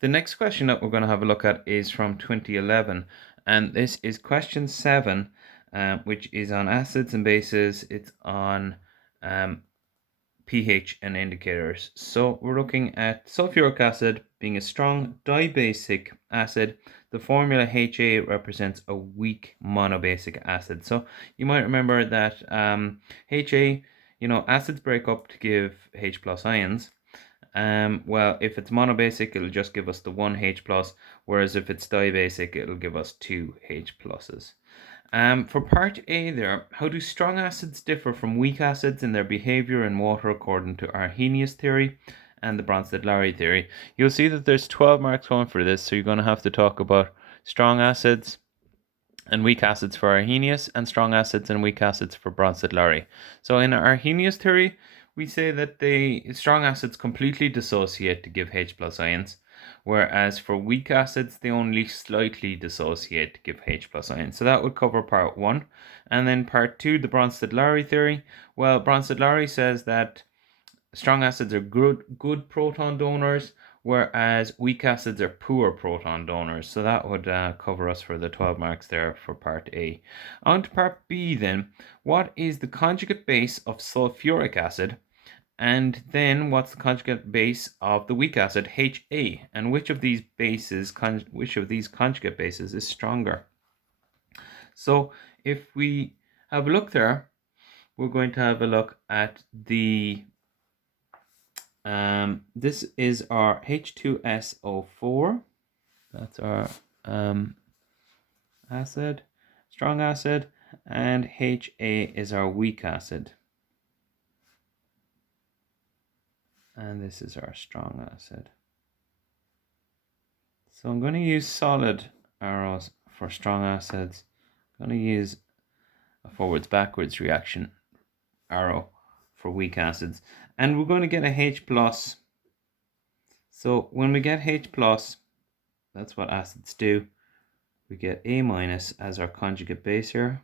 The next question that we're going to have a look at is from 2011, and this is question 7, which is on acids and bases. It's on pH and indicators. So we're looking at sulfuric acid being a strong dibasic acid. The formula HA represents a weak monobasic acid. So you might remember that HA, acids break up to give H plus ions. Well, if it's monobasic, it'll just give us the one H plus, whereas if it's dibasic, it'll give us two H pluses. For part A there, how do strong acids differ from weak acids in their behavior in water according to Arrhenius theory and the Bronsted-Lowry theory? You'll see that there's 12 marks going for this, so you're going to have to talk about strong acids and weak acids for Arrhenius and strong acids and weak acids for Bronsted-Lowry. So in Arrhenius theory, we say that the strong acids completely dissociate to give H plus ions, whereas for weak acids they only slightly dissociate to give H plus ions. So that would cover part 1. And then part 2, the Bronsted-Lowry theory. Well, Bronsted-Lowry says that strong acids are good proton donors, whereas weak acids are poor proton donors. So that would cover us for the 12 marks there for part A. On to part B then. What is the conjugate base of sulfuric acid? And then what's the conjugate base of the weak acid, HA? And which of these conjugate bases is stronger? So if we have a look there, we're going to have a look at the this is our H2SO4. That's our acid, strong acid, and HA is our weak acid. And this is our strong acid. So I'm going to use solid arrows for strong acids. I'm going to use a forwards-backwards reaction arrow for weak acids. And we're going to get a H plus. So when we get H plus, that's what acids do. We get A minus as our conjugate base here.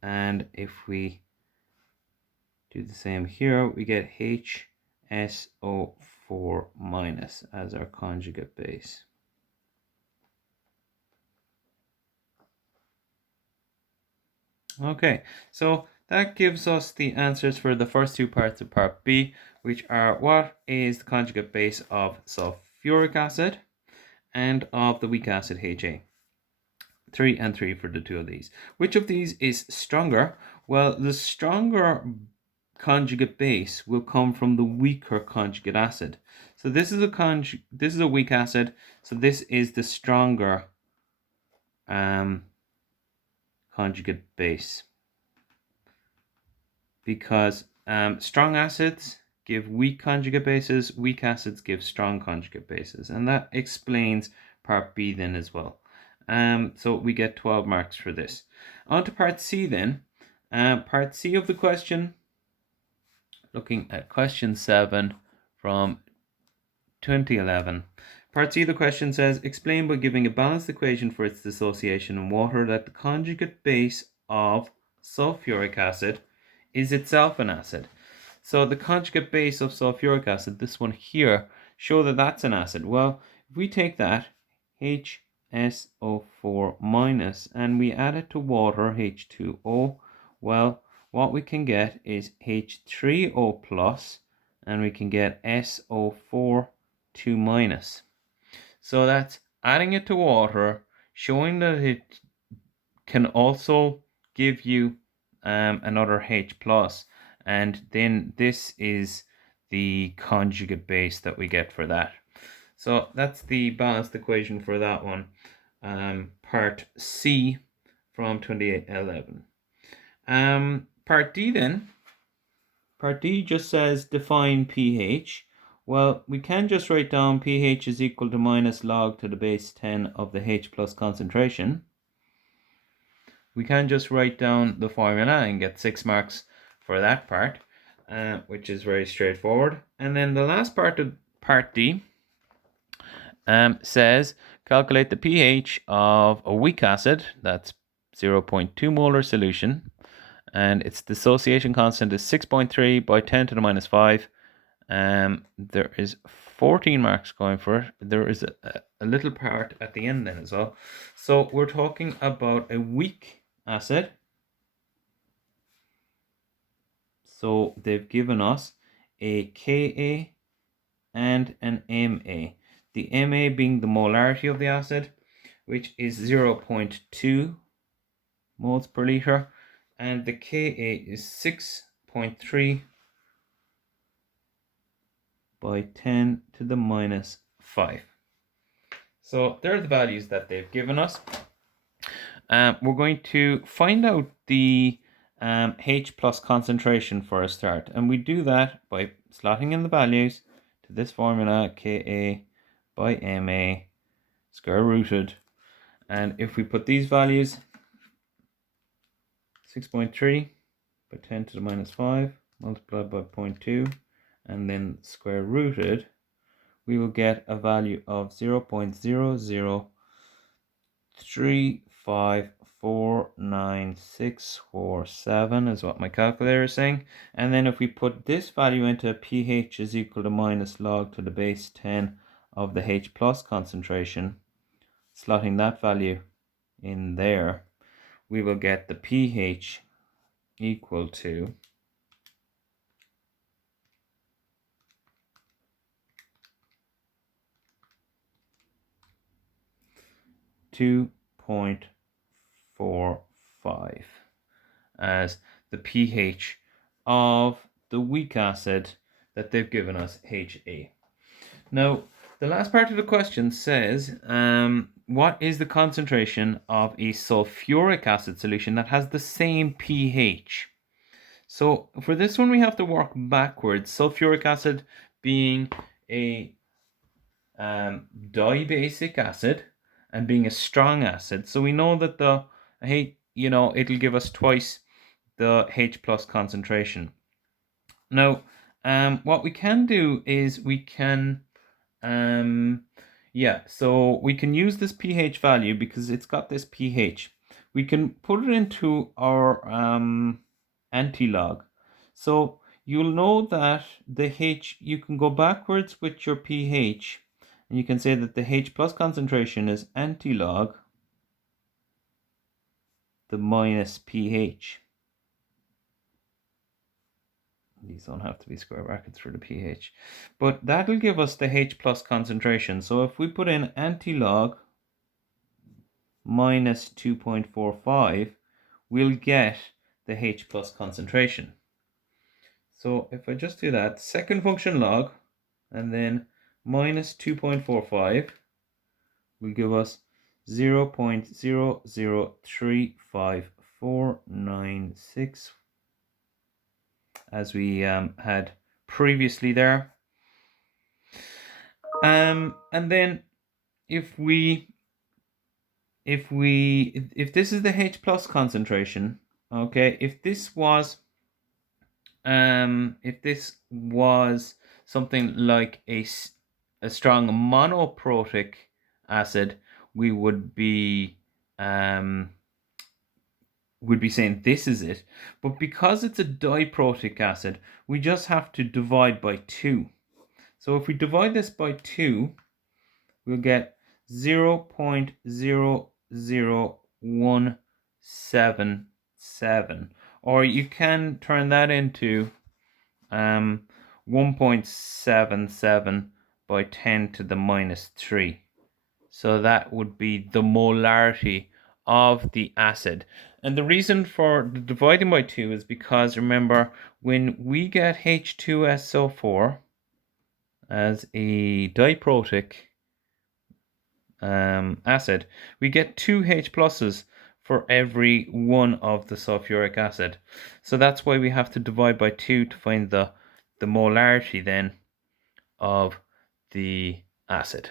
And if we do the same here, we get HSO4 minus as our conjugate base. Okay, so that gives us the answers for the first two parts of part B, which are what is the conjugate base of sulfuric acid and of the weak acid HA. 3 and 3 for the two of these. Which of these is stronger? Well, the stronger conjugate base will come from the weaker conjugate acid. So this is a weak acid, so this is the stronger conjugate base, because strong acids give weak conjugate bases, weak acids give strong conjugate bases, and that explains part B then as well. So we get 12 marks for this. On to part C then. Part C of the question, looking at question 7 from 2011. Part C of the question says, explain by giving a balanced equation for its dissociation in water that the conjugate base of sulfuric acid is itself an acid. So the conjugate base of sulfuric acid, this one here, show that that's an acid. Well, if we take that, HSO4 minus, and we add it to water, H2O, well, what we can get is H3O plus, and we can get SO4 2 minus. So that's adding it to water, showing that it can also give you another H plus, and then this is the conjugate base that we get for that. So that's the balanced equation for that one, part C from 2011. Part D then. Part D just says define pH. Well, we can just write down pH is equal to minus log to the base 10 of the H plus concentration. We can just write down the formula and get 6 marks for that part, which is very straightforward. And then the last part of part D says calculate the pH of a weak acid, that's 0.2 molar solution, and its dissociation constant is 6.3 by 10 to the minus 5, There is 14 marks going for it. There is a little part at the end then as well. So we're talking about a weak acid. So they've given us a Ka and an Ma. The Ma being the molarity of the acid, which is 0.2 moles per liter, and the Ka is 6.3 by 10 to the minus 5. So there are the values that they've given us. We're going to find out the H plus concentration for a start, and we do that by slotting in the values to this formula, Ka by Ma square rooted. And if we put these values, 6.3 by 10 to the minus 5 multiplied by 0.2 and then square rooted, we will get a value of 0.003549647 is what my calculator is saying. And then if we put this value into pH is equal to minus log to the base 10 of the H plus concentration, slotting that value in there, we will get the pH equal to 2.45 as the pH of the weak acid that they've given us, Ha. Now, the last part of the question says, what is the concentration of a sulfuric acid solution that has the same pH? So for this one, we have to work backwards. Sulfuric acid being a dibasic acid and being a strong acid. So we know that it'll give us twice the H plus concentration. Now, what we can do is we can, so we can use this pH value because it's got this pH. We can put it into our antilog. So you'll know that the H, you can go backwards with your pH, and you can say that the H plus concentration is antilog the minus pH. These don't have to be square brackets for the pH. But that'll give us the H plus concentration. So if we put in antilog minus 2.45, we'll get the H plus concentration. So if I just do that, second function log, and then minus 2.45 will give us 0.0035496 as we had previously there. And then if this is the H plus concentration, okay, if this was something like a strong monoprotic acid, we would be saying this is it. But because it's a diprotic acid, we just have to divide by 2. So if we divide this by 2, we'll get 0.00177. Or you can turn that into 1.77 by 10 to the minus 3. So that would be the molarity of the acid. And the reason for the dividing by 2 is because, remember, when we get H2SO4 as a diprotic acid, we get 2 H pluses for every one of the sulfuric acid. So that's why we have to divide by 2 to find the molarity then of the acid.